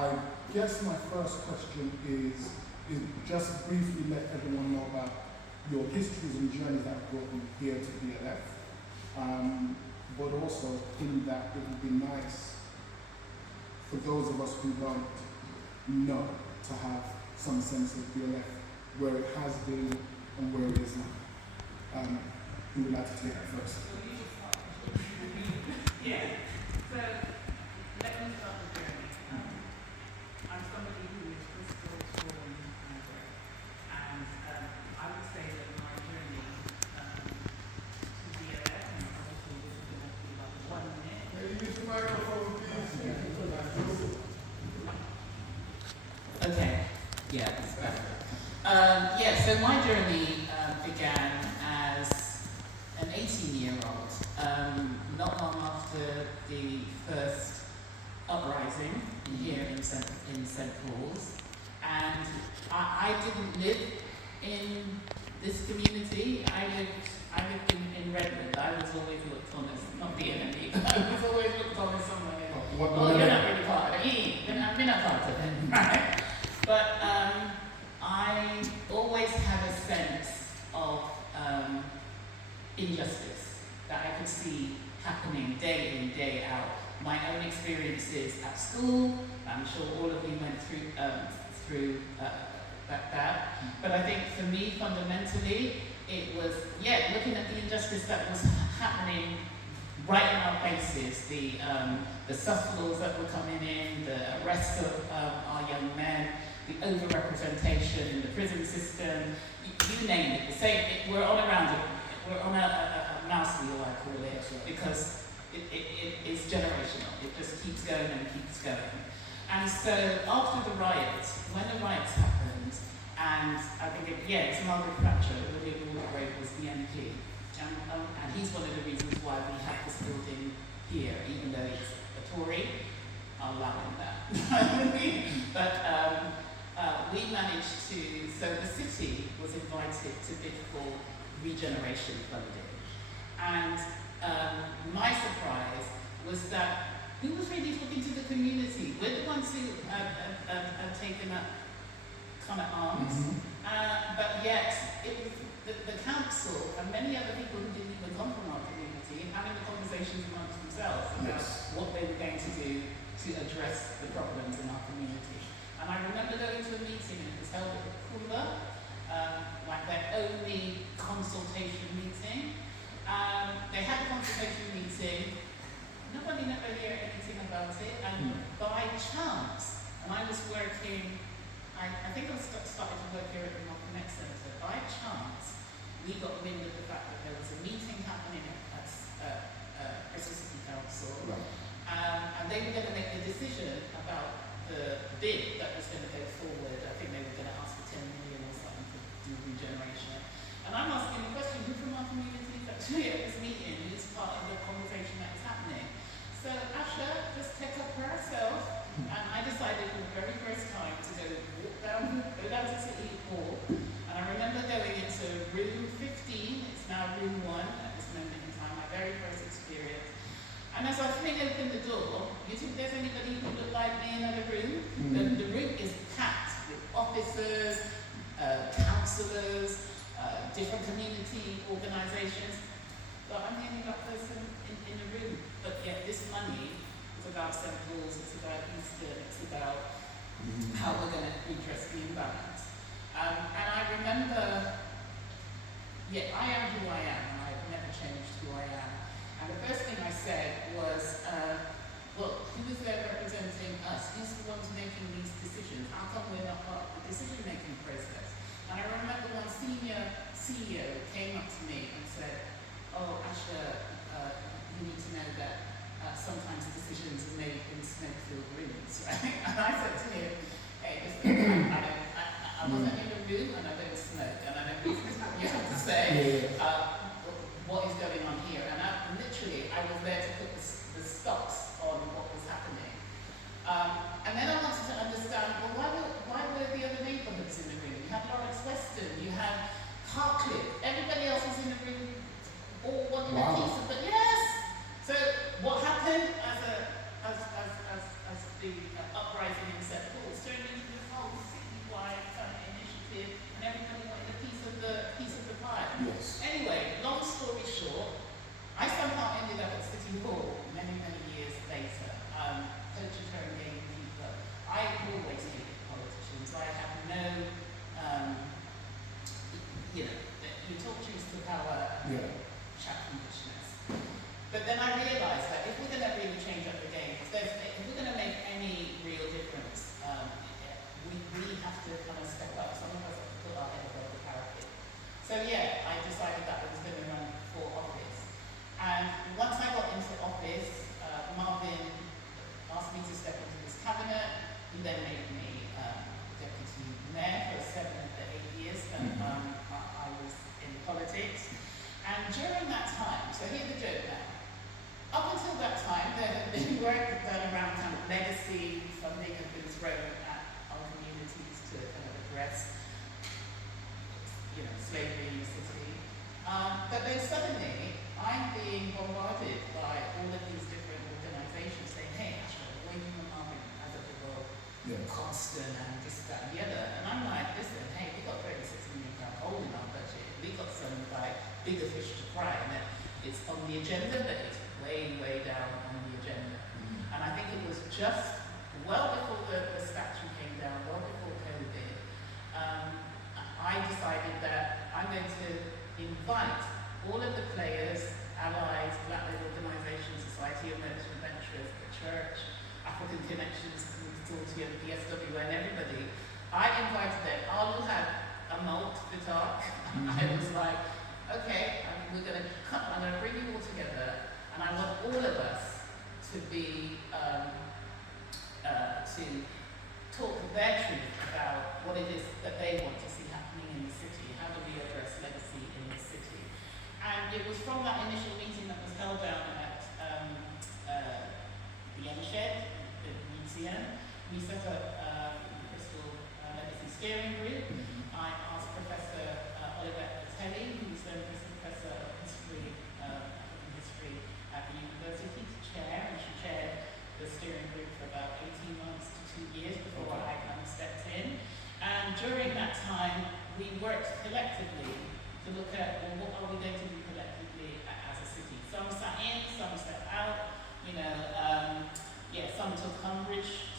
I guess my first question is just briefly let everyone know about your histories and journeys that brought you here to BLF, but also in that it would be nice for those of us who don't know to have some sense of BLF, where it has been and where it is now. Who would like to take that first? Yeah. So let me start the journey. I'm somebody who is Bristol born and bred, and I would say that my journey to BLF, and obviously this is going to be like 1 minute. May you use the microphone, please? Okay. Yeah, that's better. So my journey began as an 18-year-old, not long after the first uprising here in St. Paul's, and I didn't live in this community. I lived in Redmond. I was always looked on as not the enemy, but I was always looked on as someone who, you're not really part of it. You're not part of it, right? But I always had a sense of injustice that I could see happening day in, day out. My own experiences at school, I'm sure all of you went through that. But I think for me, fundamentally, it was, looking at the injustice that was happening right in our faces, the subsidies that were coming in, the arrest of our young men, the over-representation in the prison system, you name it. We're on a mouse wheel, I call it, because it's generational. It just keeps going and keeps going. And so after the riots, when the riots happened, and I think it's Margaret Thatcher, William Albright was the MP, and he's one of the reasons why we have this building here, even though it's a Tory. I'll allow him that. But we managed to, so the city was invited to bid for regeneration funding. And my surprise was that who was really talking to the community? We're the ones who had taken up kind of arms, but yet it was the council and many other people who didn't even come from our community having the conversations amongst themselves about what they were going to do to address the problems in our community. And I remember going to a meeting, and it was held at the Kula, like their only consultation meeting. They had a consultation meeting, nobody ever heard anything about it, and by chance, and I was working, I think I started to work here at the Mark Connect Centre, by chance, we got wind of the fact that there was a meeting happening at Bristol City Council, and they were going to make a decision about the bid that was going to go forward. I think they were going to ask for 10 million or something to do regeneration. And I'm asking the question, who from our community is actually at this meeting, who's part of the conversation that is happening? So Asha just took up for herself, and I decided for the very first time to go down to City Hall, and I remember going into room 15, it's now room 1 at this moment in time, my very first experience. And as I fling open the door, you think there's anybody who would like me in the room? The room is packed with officers, councillors, different community organisations. But I'm the only black person in the room. But yet this money is about St. Paul's, it's about Eastern, it's about how we're going to redress the imbalance. And I remember, I am who I am, and I've never changed who I am. And the first thing I said was, who is there representing us? Who's the ones making these decisions? How come we're not part of the decision-making process? And I remember one senior CEO came up to me and said, oh, Asha, you need to know that sometimes decisions are made in smoke-filled rooms, right? who then made me deputy mayor for 7 of the 8 years that I was in politics. And during that time, so here's the joke now. Up until that time, there had been work done around kind of legacy, funding had been thrown at our communities to kind of address, slavery in the city. But then suddenly, I'm being bombarded by all of these different organizations saying, hey, actually, we're human harming as of the world, constant and this, that, and the other. And I'm like, listen, hey, we got 36 million pound hole in our budget. We got some bigger fish to fry, and it's on the agenda, but it's way, way down on the agenda. And I think it was just well before the statue came down, well before COVID, I decided that I'm going to invite all of the players, allies, black-led organisations, Society of Merchant Adventurers, the church, African Connections Consortium, PSW, and everybody. I invited them. All had a malt guitar. I was like, okay, I'm going to bring you all together, and I want all of us to be to talk their truth about what it is that they want to see happening in the city. How do we address legacy in the city? And it was from that initial meeting that was held down at the Shed, the museum. We set up the Bristol Legacy Steering Group. I asked Professor Oliver Telly, who's a professor of history, African history at the university, to chair, and she chaired the steering group for about 18 months to 2 years before I kind of stepped in. And during that time, we worked collectively to look at, well, what are we going to do collectively as a city? Some sat in, some sat out, some took umbrage